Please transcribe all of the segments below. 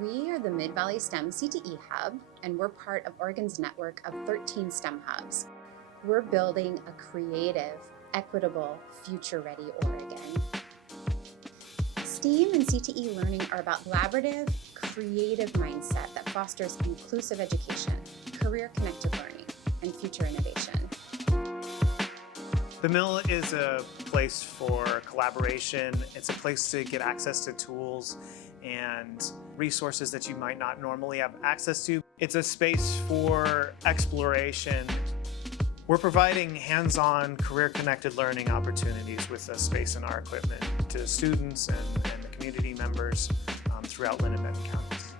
We are the Mid-Valley STEM-CTE Hub, and we're part of Oregon's network of 13 STEM hubs. We're building a creative, equitable, future-ready Oregon. STEAM and CTE learning are about collaborative, creative mindset that fosters inclusive education, career-connected learning, and future innovation. The Mill is a place for collaboration. It's a place to get access to tools and resources that you might not normally have access to. It's a space for exploration. We're providing hands-on, career-connected learning opportunities with a space in our equipment to students and the community members throughout Linn and Benton counties.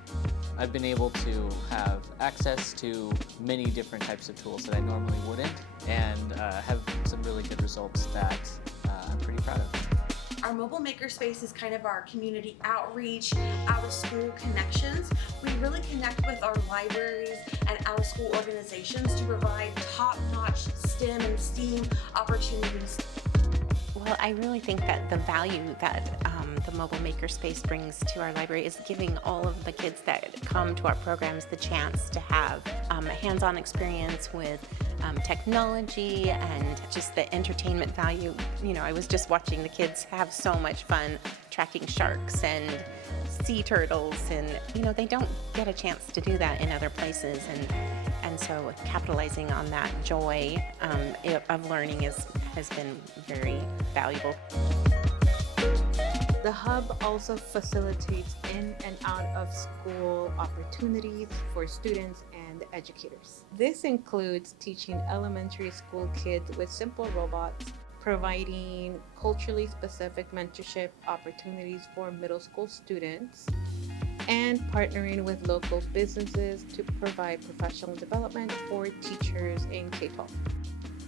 I've been able to have access to many different types of tools that I normally wouldn't, and have some really good results that I'm pretty proud of. Our mobile makerspace is kind of our community outreach, out-of-school connections. We really connect with our libraries and out-of-school organizations to provide top-notch STEM and STEAM opportunities. Well, I really think that the value that the mobile makerspace brings to our library is giving all of the kids that come to our programs the chance to have a hands-on experience with technology and just the entertainment value. You know, I was just watching the kids have so much fun tracking sharks and sea turtles, and you know, they don't get a chance to do that in other places, and so capitalizing on that joy of learning has been very valuable. The Hub also facilitates in and out of school opportunities for students and educators. This includes teaching elementary school kids with simple robots, providing culturally specific mentorship opportunities for middle school students, and partnering with local businesses to provide professional development for teachers in K-12.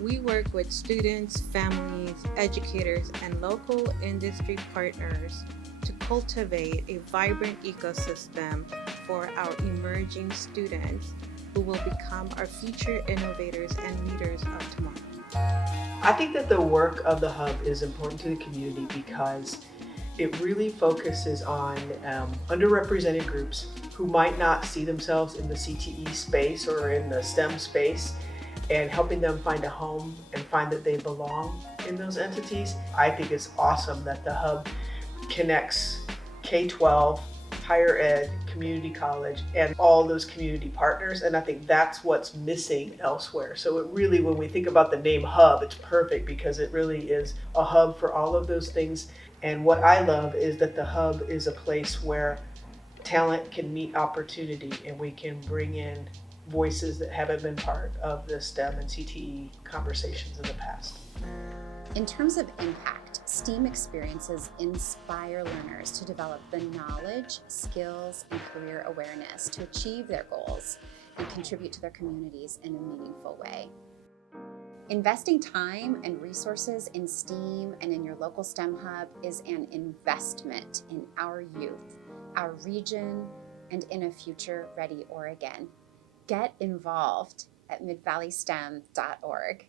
We work with students, families, educators, and local industry partners to cultivate a vibrant ecosystem for our emerging students who will become our future innovators and leaders of tomorrow. I think that the work of the Hub is important to the community because it really focuses on underrepresented groups who might not see themselves in the CTE space or in the STEM space, and helping them find a home and find that they belong in those entities. I think it's awesome that the Hub connects K-12, higher ed, community college, and all those community partners, and I think that's what's missing elsewhere. So it really, when we think about the name Hub, it's perfect because it really is a hub for all of those things. And what I love is that the Hub is a place where talent can meet opportunity, and we can bring in voices that haven't been part of the STEM and CTE conversations in the past. In terms of impact, STEAM experiences inspire learners to develop the knowledge, skills, and career awareness to achieve their goals and contribute to their communities in a meaningful way. Investing time and resources in STEAM and in your local STEM hub is an investment in our youth, our region, and in a future-ready Oregon. Get involved at midvalleystem.org.